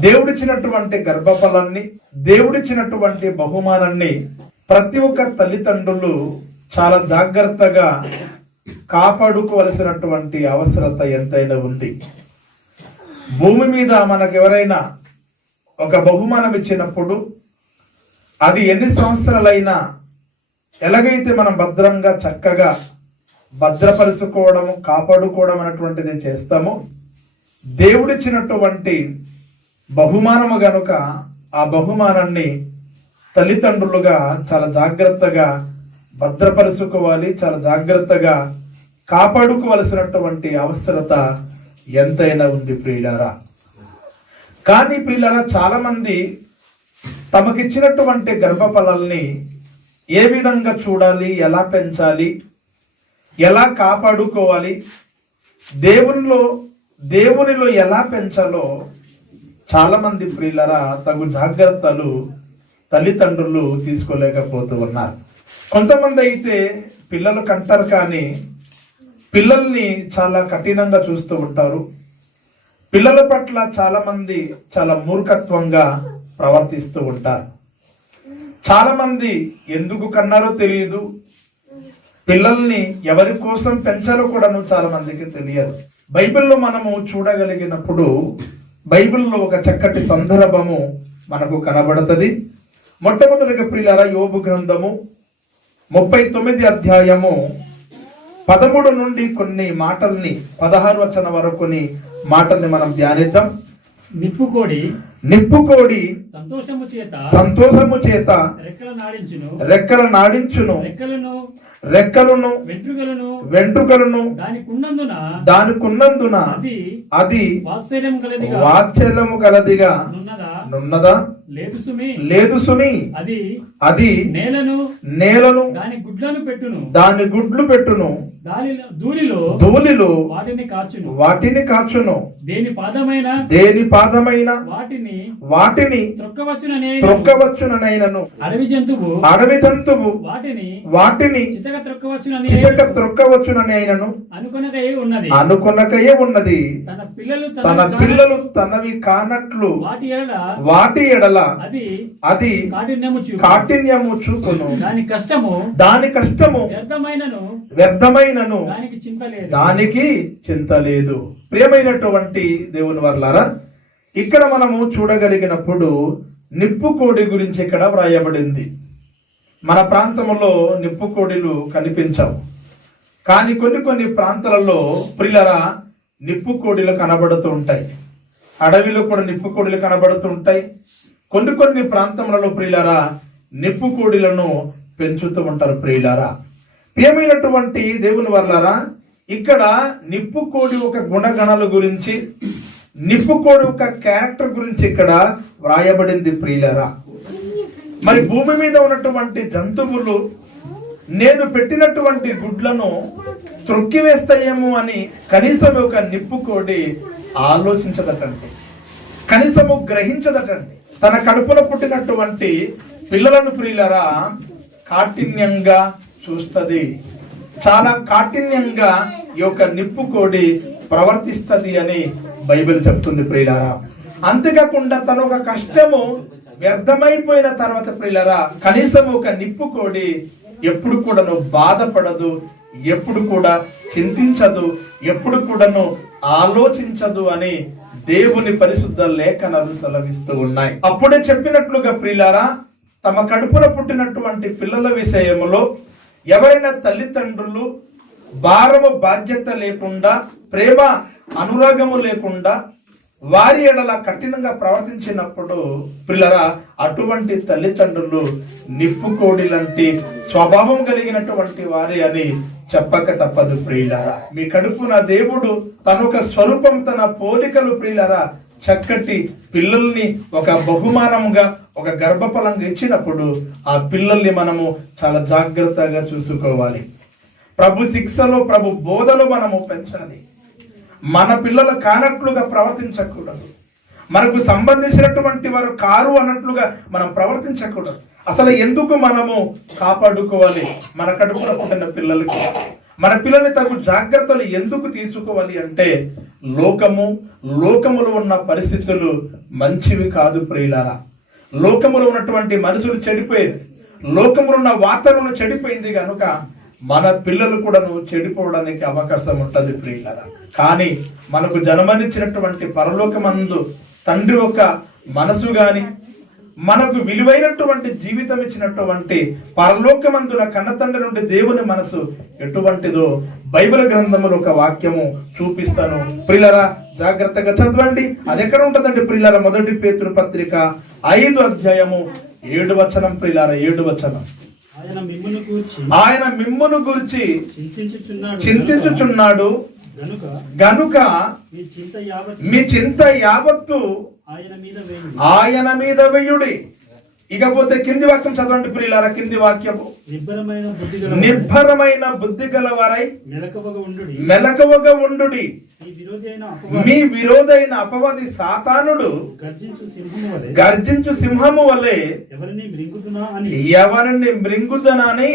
దేవుడిచ్చినటువంటి గర్భఫలాన్ని దేవుడిచ్చినటువంటి బహుమానాన్ని ప్రతి ఒక్క తల్లిదండ్రులు చాలా జాగ్రత్తగా కాపాడుకోవలసినటువంటి అవసరత ఎంతైనా ఉంది. భూమి మీద మనకు ఎవరైనా ఒక బహుమానం ఇచ్చినప్పుడు అది ఎన్ని సంవత్సరాలైనా ఎలాగైతే మనం భద్రంగా చక్కగా భద్రపరుచుకోవడము కాపాడుకోవడం అనేటువంటిది చేస్తామో దేవుడిచ్చినటువంటి బహుమానము గనుక ఆ బహుమానాన్ని తల్లిదండ్రులుగా చాలా జాగ్రత్తగా భద్రపరుచుకోవాలి చాలా జాగ్రత్తగా కాపాడుకోవలసినటువంటి అవసరత ఎంతైనా ఉంది ప్రియులారా. కానీ ప్రియులారా చాలామంది తమకిచ్చినటువంటి గర్భఫలాల్ని ఏ విధంగా చూడాలి ఎలా పెంచాలి ఎలా కాపాడుకోవాలి దేవునిలో దేవునిలో ఎలా పెంచాలో చాలామంది ప్రియులరా తగు జాగ్రత్తలు తల్లిదండ్రులు తీసుకోలేకపోతూ ఉన్నారు. కొంతమంది అయితే పిల్లలు కంటారు కానీ పిల్లల్ని చాలా కఠినంగా చూస్తూ ఉంటారు. పిల్లల పట్ల చాలామంది చాలా మూర్ఖత్వంగా ప్రవర్తిస్తూ ఉంటారు. చాలామంది ఎందుకు కన్నారో తెలియదు. పిల్లల్ని ఎవరి కోసం పెంచాలో కూడాను చాలామందికి తెలియదు. బైబిల్లో మనము చూడగలిగినప్పుడు బైబిల్లో ఒక చక్కటి సందర్భము మనకు కనబడుతుంది. మొట్టమొదటిగా ప్రియులార యోబు గ్రంథము ముప్పై తొమ్మిది అధ్యాయము పదమూడు నుండి కొన్ని మాటల్ని పదహారు వచన వరకుని మాటల్ని మనం ధ్యానిద్దాం. నిప్పుకోడి నిప్పుకోడి సంతోషము చేత సంతోషము చేత రెక్కల నాడించును. రెక్కల నాడించును. రెక్కలను రెక్కలను వెంట్రుకలను వెంట్రుకలను దానికున్నందున దానికున్నందున అది అది వాత్సల్యము గలదిగా నున్నదా నున్నదా? లేదు సుమి. లేదు సుమి. అది అది నేలను నేలను దాని గుడ్లను పెట్టును. దాని గుడ్లు పెట్టును. దాని ధూళిలో ధూళిలో వాటిని కాచును. వాటిని కాచును. దేని పాదమైన? దేని పాదమైన? వాటిని వాటిని త్రొక్కవచ్చుననే త్రొక్కవచ్చుననైనను. అడవి జంతువు. అడవి జంతువు. వాటిని వాటిని చితక త్రొక్కవచ్చునని చితక త్రొక్కవచ్చుననైనను. అనుకున్నదే ఉన్నది. అనుకొనకయే ఉన్నది. తన పిల్లలు తన పిల్లలు తనవి కానట్లు వాటి ఎడల వాటి ఎడల అది అది కాఠిన్యము కాఠిన్యము చూపును. దాని కష్టము దాని కష్టము వ్యర్థమైనను. వ్యర్థమైనను. దానికి చింతలేదు దానికి చింత లేదు. ప్రియమైనటువంటి దేవుని వర్లారా ఇక్కడ మనము చూడగలిగినప్పుడు నిప్పుకోడి గురించి ఇక్కడ వ్రాయబడింది. మన ప్రాంతంలో నిప్పుకోడిలు కనిపించవు. కానీ కొన్ని కొన్ని ప్రాంతాలలో ప్రిలరా నిప్పుకోడిలు కనబడుతూ ఉంటాయి. అడవిలో కూడా నిప్పుకోడిలు కనబడుతూ ఉంటాయి. కొన్ని కొన్ని ప్రాంతములలో ప్రియులారా నిప్పుకోడిలను పెంచుతూ ఉంటారు ప్రియులారా. ప్రియమైనటువంటి దేవుని వర్లారా ఇక్కడ నిప్పుకోడి ఒక గుణగణాల గురించి నిప్పుకోడి ఒక క్యారెక్టర్ గురించి ఇక్కడ వ్రాయబడింది ప్రియులారా. మరి భూమి మీద ఉన్నటువంటి జంతువులు నేను పెట్టినటువంటి గుడ్లను త్రొక్కివేస్తాయేమో అని కనీసం ఒక నిప్పుకోడి ఆలోచించదటండి కనీసము గ్రహించదటండి తన కడుపులో పుట్టినటువంటి పిల్లలను ప్రియులరా కాఠిన్యంగా చూస్తుంది. చాలా కాఠిన్యంగా ఈ యొక్క నిప్పుకోడి ప్రవర్తిస్తుంది అని బైబిల్ చెప్తుంది ప్రియులారా. అంతేకాకుండా తన ఒక కష్టము వ్యర్థమైపోయిన తర్వాత ప్రియులరా కనీసం ఒక నిప్పుకోడి ఎప్పుడు కూడాను బాధపడదు ఎప్పుడు కూడా చింతించదు ఎప్పుడు కూడాను ఆలోచించదు అని దేవుని పరిశుద్ధ లేఖనాలు సెలవిస్తూ ఉన్నాయి. అప్పుడే చెప్పినట్లుగా ప్రియులారా తమ కడుపున పుట్టినటువంటి పిల్లల విషయంలో ఎవరైనా తల్లిదండ్రులు భారము బాధ్యత లేకుండా ప్రేమ అనురాగము లేకుండా వారి ఎడల కఠినంగా ప్రవర్తించినప్పుడు పిల్లరా అటువంటి తల్లిదండ్రులు నిప్పుకోడి లాంటి స్వభావం కలిగినటువంటి వారి అని చెప్పక తప్పదు ప్రియులారా. మీ కడుపున దేవుడు తన ఒక స్వరూపం తన పోలికలు ప్రియులారా. చక్కటి పిల్లల్ని ఒక బహుమానంగా ఒక గర్భఫలంగా ఇచ్చినప్పుడు ఆ పిల్లల్ని మనము చాలా జాగ్రత్తగా చూసుకోవాలి. ప్రభు శిక్షలో ప్రభు బోధలు మనము పెంచాలి. మన పిల్లలు కానట్లుగా ప్రవర్తించకూడదు. మనకు సంబంధించినటువంటి వారు కారు అన్నట్లుగా మనం ప్రవర్తించకూడదు. అసలు ఎందుకు మనము కాపాడుకోవాలి? మన కడుపులో పుట్టిన పిల్లలకి. మన పిల్లల్ని తగు జాగ్రత్తలు ఎందుకు తీసుకోవాలి అంటే లోకము లోకములో ఉన్న పరిస్థితులు మంచివి కాదు ప్రియులారా. లోకములో ఉన్నటువంటి మనుషులు చెడిపోయేది లోకములో ఉన్న వాతావరణం చెడిపోయింది కనుక మన పిల్లలు కూడాను చెడిపోవడానికి అవకాశం ఉంటుంది ప్రియులారా. కానీ మనకు జన్మనిచ్చినటువంటి పరలోకమందు తండ్రి ఒక మనసు కానీ మనకు విలువైనటువంటి జీవితం ఇచ్చినటువంటి పరలోకమందున కన్నతండ్రి నుండి దేవుని మనసు ఎటువంటిదో బైబిల్ గ్రంథములో ఒక వాక్యము చూపిస్తాను. ప్రిల్లరా జాగ్రత్తగా చదవండి. అది ఎక్కడ ఉంటుందండి ప్రిల్లర మొదటి పేతురు పత్రిక ఐదు అధ్యాయము ఏడు వచనం ప్రిల్లర ఏడు వచనం. ఆయన మిమ్మును కూర్చి ఆయన మిమ్మును గురించి చింతించుచున్నాడు. చింతించుచున్నాడు. గనుక మీ చింత యావత్తు ఆయన మీద వెయ్యుడి ఇకపోతే కింది వాక్యం చదవండి ప్రియులారా కింది వాక్యము. నిబ్బరమైన బుద్ధి గల నిర్భరమైన బుద్ధి గలవారై మెలకవగా ఉండు మీ విరోధైన అపవాది సాతానుడు గర్జించు సింహము వలె గర్జించు సింహము వలె ఎవరిని మృంగుతున్నా అని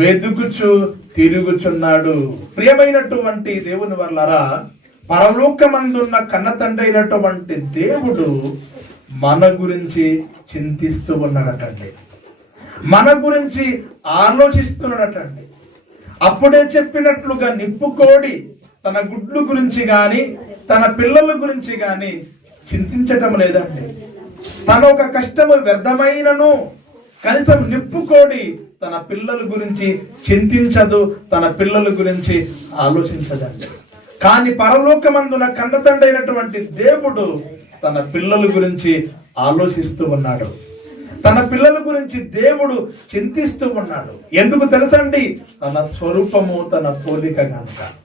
వెతుకుచు తిరుగుచున్నాడు. ప్రియమైనటువంటి దేవుని వల్లరా పరలోకమందున్న కన్న తండ్రి అయినటువంటి దేవుడు మన గురించి చింతిస్తూ ఉన్నాడటండి. మన గురించి ఆలోచిస్తున్నాడటండి. అప్పుడే చెప్పినట్లుగా నిప్పుకోడి తన గుడ్లు గురించి గాని తన పిల్లల గురించి గాని చింతించటం లేదండి. తన ఒక కష్టము వ్యర్థమైనను కనీసం నిప్పుకోడి తన పిల్లల గురించి చింతించదు తన పిల్లల గురించి ఆలోచించదండి. కానీ పరలోకమందున కండతండైనటువంటి దేవుడు తన పిల్లల గురించి ఆలోచిస్తూ ఉన్నాడు. తన పిల్లల గురించి దేవుడు చింతిస్తూ ఉన్నాడు. ఎందుకు తెలుసండి? తన స్వరూపము తన పోలిక కనుక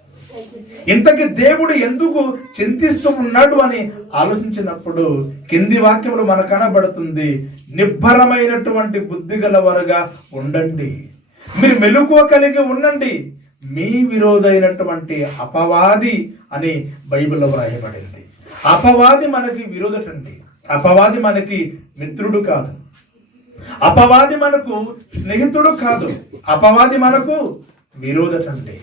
ఇంతకి దేవుడు ఎందుకు చింతిస్తూ ఉన్నాడు అని ఆలోచించినప్పుడు కింది వాక్యములు మన కనబడుతుంది నిబ్బరమైనటువంటి బుద్ధి గలవారుగా ఉండండి. మీరు మెలుకువ కలిగి ఉండండి. మీ విరోధైనటువంటి అపవాది అని బైబిల్లో వ్రాయబడింది. అపవాది మనకి విరోధటండి అపవాది మనకి మిత్రుడు కాదు. అపవాది మనకు స్నేహితుడు కాదు. అపవాది మనకు విరోధటండి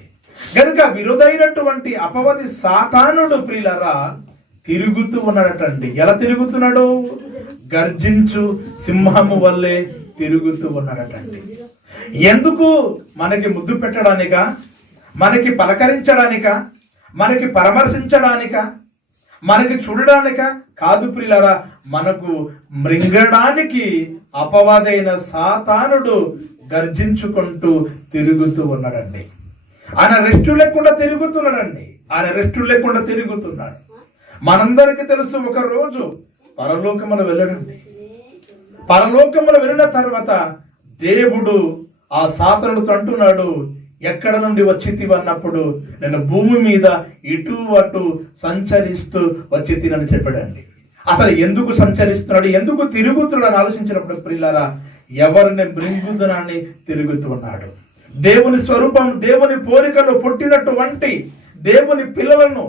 గనుక విరుదైనటువంటి అపవాది సాతానుడు ప్రియులరా తిరుగుతూ ఉన్నాడటండి. ఎలా తిరుగుతున్నాడు? గర్జించు సింహము వల్లే తిరుగుతూ ఉన్నాడటండి. ఎందుకు మనకి ముద్దు పెట్టడానిక? మనకి పలకరించడానిక? మనకి పరామర్శించడానిక? మనకి చూడడానిక? కాదు ప్రియులరా మనకు మృంగడానికి అపవాదైన సాతానుడు గర్జించుకుంటూ తిరుగుతూ ఉన్నాడండి. ఆయన రెస్టు లేకుండా తిరుగుతున్నాడండి. ఆయన రెస్టు లేకుండా తిరుగుతున్నాడు. మనందరికీ తెలుసు ఒక రోజు పరలోకములు వెళ్ళడండి పరలోకములు వెళ్ళిన తర్వాత దేవుడు ఆ సాతనుడితో అంటున్నాడు ఎక్కడ నుండి వచ్చితివి? అన్నప్పుడు నేను భూమి మీద ఇటు అటు సంచరిస్తూ వచ్చి తినని చెప్పాడండి. అసలు ఎందుకు సంచరిస్తున్నాడు? ఎందుకు తిరుగుతున్నాడు అని ఆలోచించినప్పుడు ప్రిల్లారా ఎవరిని మృంగుదనాన్ని తిరుగుతున్నాడు? దేవుని స్వరూపం దేవుని పోలికలో పుట్టినటువంటి దేవుని పిల్లలను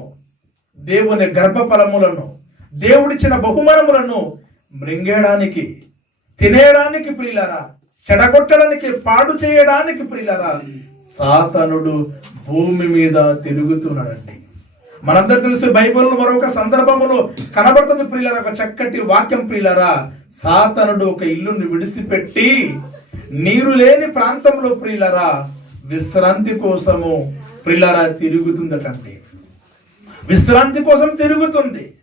దేవుని గర్భఫలములను దేవుడిచ్చిన బహుమానములను మృంగేయడానికి తినేయడానికి ప్రియులరా చెడగొట్టడానికి పాడు చేయడానికి ప్రియులరా సాతనుడు భూమి మీద తిరుగుతున్నాడండి. మనందరూ తెలుసు బైబిల్ మరొక సందర్భములో కనబడుతుంది ప్రియులరా ఒక చక్కటి వాక్యం ప్రియులరా సాతనుడు ఒక ఇల్లుని విడిచిపెట్టి నీరు లేని ప్రాంతంలో ప్రియులరా విశ్రాంతి కోసము ప్రియులరా తిరుగుతుందటండి. విశ్రాంతి కోసం తిరుగుతుంది.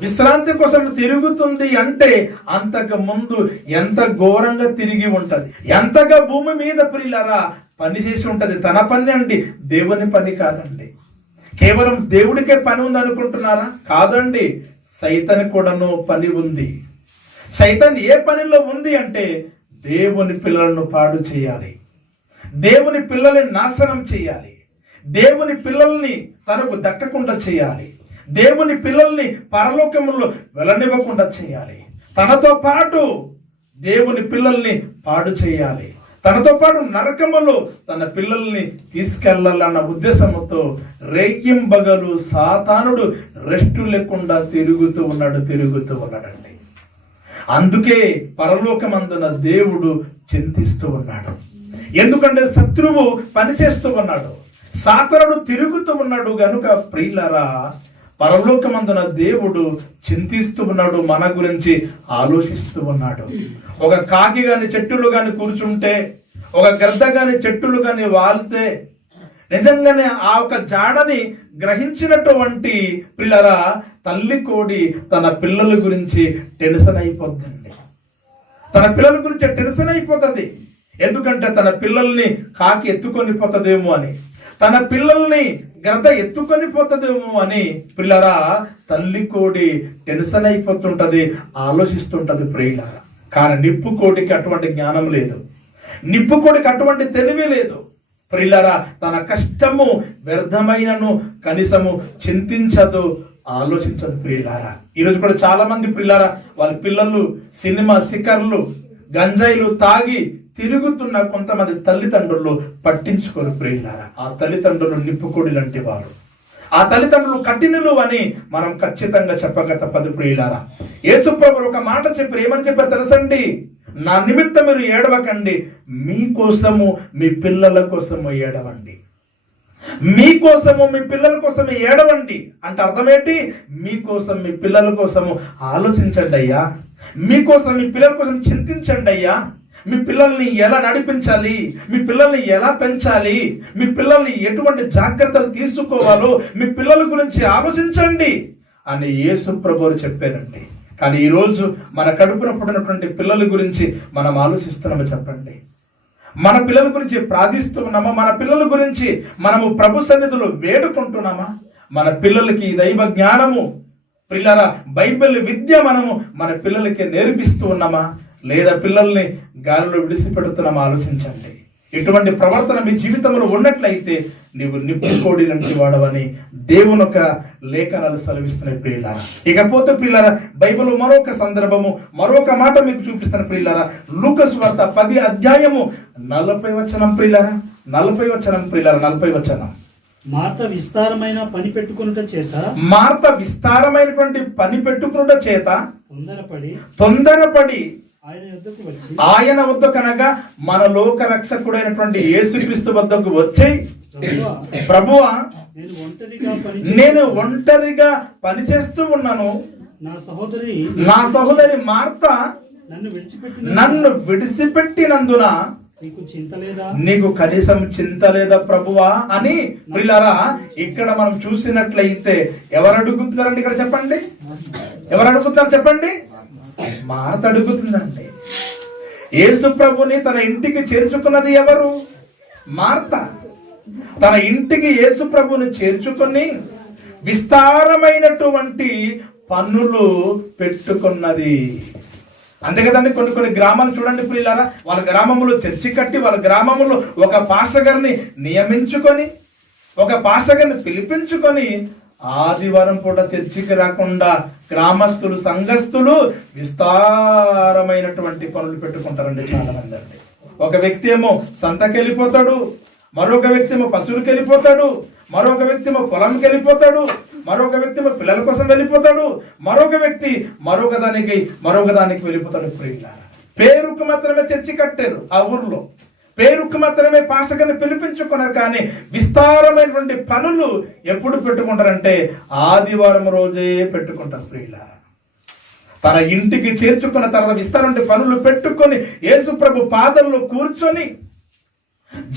విశ్రాంతి కోసం తిరుగుతుంది అంటే అంతకు ముందు ఎంత ఘోరంగా తిరిగి ఉంటది. ఎంతగా భూమి మీద ప్రియులరా పని చేసి ఉంటది. తన పని అండి దేవుని పని కాదండి. కేవలం దేవుడికే పని ఉంది అనుకుంటున్నారా కాదండి. సైతన్ కూడాను పని ఉంది. సైతన్ ఏ పనిలో ఉంది అంటే దేవుని పిల్లలను పాడు చేయాలి. దేవుని పిల్లల్ని నాశనం చేయాలి. దేవుని పిల్లల్ని తనకు దక్కకుండా చేయాలి. దేవుని పిల్లల్ని పరలోకములో వెళ్ళనివ్వకుండా చేయాలి. తనతో పాటు దేవుని పిల్లల్ని పాడు చేయాలి. తనతో పాటు నరకములో తన పిల్లల్ని తీసుకెళ్ళాలన్న ఉద్దేశంతో రేయింబగలు సాతానుడు రెస్టు లేకుండా తిరుగుతూ ఉన్నాడు తిరుగుతూ ఉన్నాడండి. అందుకే పరలోకమందున దేవుడు చింతిస్తూ ఉన్నాడు. ఎందుకంటే శత్రువు పనిచేస్తూ ఉన్నాడు. సాతరుడు తిరుగుతూ ఉన్నాడు గనుక ప్రియులరా పరలోకమందున దేవుడు చింతిస్తూ ఉన్నాడు మన గురించి ఆలోచిస్తూ ఉన్నాడు. ఒక కాకి గాని చెట్టులు గాని కూర్చుంటే ఒక గద్ద గాని చెట్టులు గాని వాలితే నిజంగానే ఆ ఒక జాడని గ్రహించినటువంటి పిల్లరా తల్లి కోడి తన పిల్లల గురించి టెన్షన్ అయిపోద్దండి. తన పిల్లల గురించి టెన్షన్ అయిపోతుంది. ఎందుకంటే తన పిల్లల్ని కాకి ఎత్తుకొని పోతుందేమో అని తన పిల్లల్ని గ్రద్ద ఎత్తుకొని పోతుందేమో అని పిల్లరా తల్లి కోడి టెన్షన్ అయిపోతుంటది ఆలోచిస్తుంటది ప్రియులారా. కానీ నిప్పు కోడికి అటువంటి జ్ఞానం లేదు. నిప్పు కోడికి అటువంటి తెలివి లేదు. ప్రిల్లరా తన కష్టము వ్యర్థమైనను కనీసము చింతించదు ఆలోచించదు ప్రియులారా ఈరోజు కూడా చాలా మంది ప్రియులారా వాళ్ళ పిల్లలు సినిమా సికర్లు గంజాయిలు తాగి తిరుగుతున్న కొంతమంది తల్లిదండ్రులు పట్టించుకోరు ప్రియులారా ఆ తల్లిదండ్రులు నిప్పుకోడి లాంటి వారు. ఆ తల్లిదండ్రులు కఠినులు అని మనం ఖచ్చితంగా చెప్పగట తప్పదు ప్రియులారా. యేసుప్రభు ఒక మాట చెప్పారు. ఏమని చెప్పారు తెలుసండి? నా నిమిత్తం మీరు ఏడవకండి. మీకోసము మీ పిల్లల కోసము ఏడవండి. మీకోసము మీ పిల్లల కోసం ఏడవండి. అంటే అర్థమేంటి? మీకోసం మీ పిల్లల కోసము ఆలోచించండి అయ్యా. మీకోసం మీ పిల్లల కోసం చింతించండి అయ్యా. మీ పిల్లల్ని ఎలా నడిపించాలి? మీ పిల్లల్ని ఎలా పెంచాలి? మీ పిల్లల్ని ఎటువంటి జాగ్రత్తలు తీసుకోవాలో మీ పిల్లల గురించి ఆలోచించండి అని యేసు ప్రభువు చెప్పారండి. కానీ ఈరోజు మన కడుపున పుట్టినటువంటి పిల్లల గురించి మనం ఆలోచిస్తున్నామో చెప్పండి? మన పిల్లల గురించి ప్రార్థిస్తున్నామా? మన పిల్లల గురించి మనము ప్రభు సన్నిధిలో వేడుకుంటున్నామా? మన పిల్లలకి దైవ జ్ఞానము పిల్లల బైబిల్ విద్య మనము మన పిల్లలకి నేర్పిస్తూ ఉన్నామా? లేదా పిల్లల్ని గాలిలో విడిచిపెడుతున్నామా? ఆలోచించండి. ఇటువంటి ప్రవర్తన మీ జీవితంలో ఉన్నట్లయితే నీవు నిప్పుకోడి లాంటి వాడవని దేవుని ఒక లేఖనాలు సెలవిస్తున్నాయి ప్రియులారా. ఇకపోతే ప్రియులారా బైబిల్ మరొక సందర్భము మరొక మాట మీకు చూపిస్తాను ప్రియులారా. లూకస్ వార్త పది అధ్యాయము నలభై వచనం ప్రియులారా నలభై వచనం ప్రియులారా నలభై వచనం. మార్త విస్తారమైన పని పెట్టుకునుట చేత మార్త విస్తారమైనటువంటి పని పెట్టుకున్న చేత తొందరపడి తొందరపడి ఆయన వద్ద కనుక మన లోక రక్షకుడైనటువంటి యేసుక్రీస్తు వద్దకు వచ్చి ప్రభువా ప్రభువా నేను ఒంటరిగా పనిచేస్తూ ఉన్నాను. నా సహోదరి నా సహోదరి మార్త నన్ను విడిచిపెట్టిన నన్ను విడిచిపెట్టినందున నీకు చింత లేదా? నీకు కనీసం చింత లేదా ప్రభువా అని ప్రిలారా ఇక్కడ మనం చూసినట్లయితే ఎవరు అడుగుతున్నారండి ఇక్కడ చెప్పండి? ఎవరు అడుగుతున్నారు చెప్పండి? మా అడుగుతుందండి యేసు ప్రభుని తన ఇంటికి చేర్చుకున్నది ఎవరు? మార్త. తన ఇంటికి యేసు ప్రభుని చేర్చుకొని విస్తారమైనటువంటి పన్నులు పెట్టుకున్నది. అంతే కదండి కొన్ని కొన్ని గ్రామాలు చూడండి పిల్లలారా వాళ్ళ గ్రామంలో చర్చి కట్టి వాళ్ళ గ్రామంలో ఒక పాస్టర్ గారిని నియమించుకొని ఒక పాస్టర్ గారిని పిలిపించుకొని ఆదివారం పూట చర్చికి రాకుండా గ్రామస్తులు సంఘస్థులు విస్తారమైనటువంటి పనులు పెట్టుకుంటారండి చాలా మంది అండి ఒక వ్యక్తి ఏమో సంతకి వెళ్ళిపోతాడు మరొక వ్యక్తి ఏమో పశువులకి వెళ్ళిపోతాడు మరొక వ్యక్తి ఏమో పొలంకి వెళ్ళిపోతాడు మరొక వ్యక్తి ఏమో పిల్లల కోసం వెళ్ళిపోతాడు మరొక వ్యక్తి మరొక దానికి మరొక దానికి వెళ్ళిపోతాడు ప్రియుల పేరుకు మాత్రమే చర్చి కట్టారు ఆ ఊర్లో. పేరుకు మాత్రమే పాస్టర్ని పిలిపించుకున్నారు కానీ విస్తారమైనటువంటి పనులు ఎప్పుడు పెట్టుకుంటారంటే ఆదివారం రోజే పెట్టుకుంటారు ప్రియుల. తన ఇంటికి చేర్చుకున్న తర్వాత విస్తారమైన పనులు పెట్టుకొని యేసుప్రభు పాదంలో కూర్చొని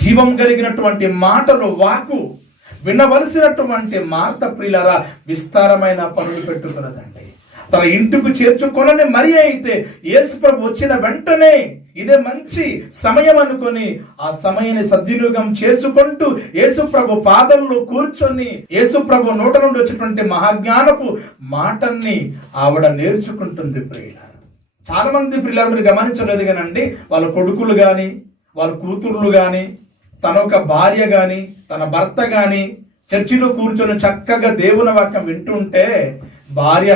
జీవం కలిగినటువంటి మాటలు వాకు వినవలసినటువంటి మార్త ప్రియులరా విస్తారమైన పనులు పెట్టుకున్నదండి. తన ఇంటికి చేర్చుకొనని మరి అయితే యేసుప్రభు వచ్చిన వెంటనే ఇదే మంచి సమయం అనుకొని ఆ సమయాన్ని సద్వినియోగం చేసుకుంటూ యేసుప్రభు పాదంలో కూర్చొని యేసుప్రభు నోట నుండి వచ్చినటువంటి మహాజ్ఞానపు మాటల్ని ఆవిడ నేర్చుకుంటుంది ప్రియుల చాలా మంది పిల్లలు మీరు గమనించలేదు కానండి వాళ్ళ కొడుకులు కానీ వాళ్ళ కూతుర్లు కానీ తన ఒక భార్య కానీ తన భర్త కానీ చర్చిలో కూర్చొని చక్కగా దేవుని వాక్యం వింటుంటే భార్య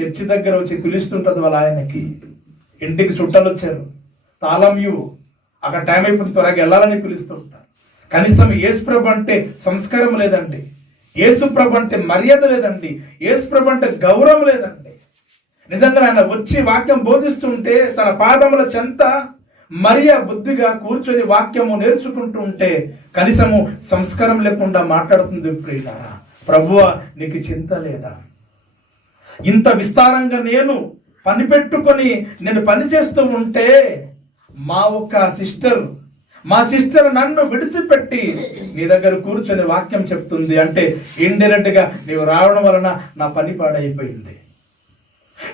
చర్చి దగ్గర వచ్చి పిలుస్తుంటుంది వాళ్ళ ఆయనకి. ఇంటికి చుట్టాలు వచ్చారు. తాళం ఇవ్వు. అక్కడ టైం అయిపోయిన త్వరగా వెళ్ళాలని పిలుస్తుంటారు కనీసం యేసుప్రభు అంటే సంస్కారం లేదండి. యేసుప్రభు అంటే మర్యాద లేదండి. యేసుప్రభు అంటే గౌరవం లేదండి. నిజంగా ఆయన వచ్చి వాక్యం బోధిస్తుంటే తన పాదముల చెంత మర్యా బుద్ధిగా కూర్చొని వాక్యము నేర్చుకుంటూ ఉంటే కనీసము సంస్కారం లేకుండా మాట్లాడుతుంది ప్రియులారా. ప్రభువ నీకు చింత లేదా? ఇంత విస్తారంగా నేను పని పెట్టుకొని నేను పని చేస్తూ ఉంటే మా ఒక సిస్టర్ మా సిస్టర్ నన్ను విడిచిపెట్టి నీ దగ్గర కూర్చొని వాక్యం చెప్తుంది అంటే ఇండైరెక్ట్గా నీవు రావడం వలన నా పని పాడైపోయింది.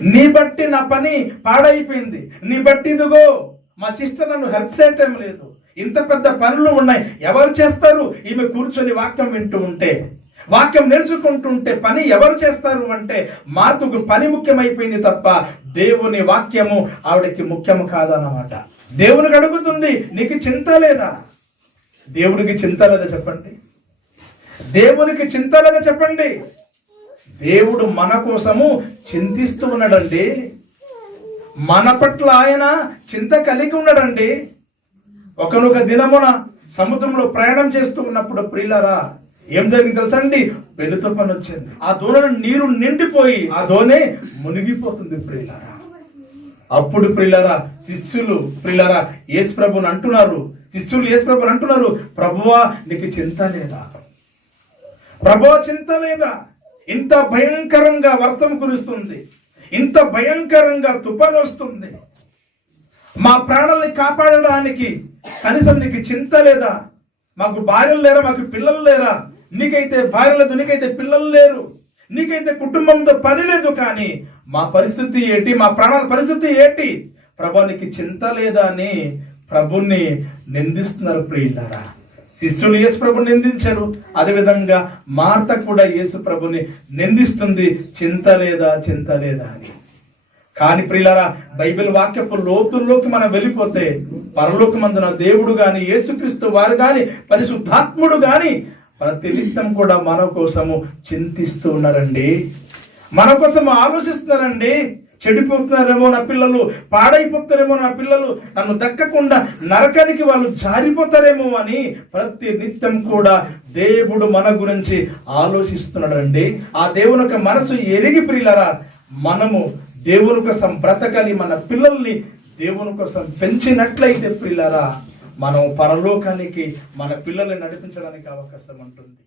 నీ బట్టి నా పని పాడైపోయింది. నీ బట్టి ఇదిగో మా సిస్టర్ నన్ను హెల్ప్ చేయటం లేదు. ఇంత పెద్ద పనులు ఉన్నాయి. ఎవరు చేస్తారు? ఈమె కూర్చొని వాక్యం వింటూ ఉంటే వాక్యం నేర్చుకుంటుంటే పని ఎవరు చేస్తారు అంటే మార్పుకు పని ముఖ్యమైపోయింది తప్ప దేవుని వాక్యము ఆవిడకి ముఖ్యం కాదన్నమాట. దేవునికి అడుగుతుంది నీకు చింత లేదా? దేవునికి చింత లేదా చెప్పండి? దేవునికి చింత లేదా చెప్పండి? దేవుడు మన కోసము చింతిస్తూ ఉన్నాడండి. మన పట్ల ఆయన చింత కలిగి ఉన్నాడండి. ఒకనొక దినమున సముద్రంలో ప్రయాణం చేస్తూ ఉన్నప్పుడు ప్రియులరా ఏం జరిగింది తెలుసా అండి? వెలుతో పని వచ్చింది. ఆ దోణలో నీరు నిండిపోయి ఆ దోణే మునిగిపోతుంది ప్రియులరా. అప్పుడు ప్రియులరా శిష్యులు ప్రియులరా యేసు ప్రభుని అంటున్నారు. శిష్యులు యేసు ప్రభుని అంటున్నారు ప్రభువా నీకు చింత లేదా? ప్రభో చింత లేదా? ఇంత భయంకరంగా వర్షం కురుస్తుంది. ఇంత భయంకరంగా తుఫాను వస్తుంది. మా ప్రాణాలని కాపాడడానికి కనీసం నీకు చింత లేదా? మాకు భార్యలు లేరా? మాకు పిల్లలు లేరా? నీకైతే భార్య లేదు నీకైతే పిల్లలు లేరు. నీకైతే కుటుంబంతో పని లేదు కానీ మా పరిస్థితి ఏంటి? మా ప్రాణాల పరిస్థితి ఏంటి? ప్రభు నీకు చింత లేదా అని ప్రభుని నిందిస్తున్నారు ప్రియులారా. శిష్యులు యేసు ప్రభుని నిందించారు. అదేవిధంగా మార్త కూడా యేసు ప్రభుని నిందిస్తుంది. చింత లేదా చింత లేదా అని. కానీ ప్రియులారా బైబిల్ వాక్యపు లోతుల్లోకి మనం వెళ్ళిపోతే పరలోకమందున దేవుడు కానీ యేసుక్రీస్తు వారు కానీ పరిశుద్ధాత్ముడు కానీ ప్రతినిత్యం కూడా మన కోసము చింతిస్తూ ఉన్నారండి. మన కోసం ఆలోచిస్తున్నారండి. చెడిపోతున్నారేమో నా పిల్లలు పాడైపోతారేమో నా పిల్లలు నన్ను దక్కకుండా నరకానికి వాళ్ళు జారిపోతారేమో అని ప్రతి నిత్యం కూడా దేవుడు మన గురించి ఆలోచిస్తున్నాడండి. ఆ దేవుని యొక్క మనసు ఎరిగి ప్రియులరా మనము దేవుని కోసం బ్రతకని మన పిల్లల్ని దేవుని కోసం పెంచినట్లయితే పిల్లరా మనం పరలోకానికి మన పిల్లల్ని నడిపించడానికి అవకాశం ఉంటుంది.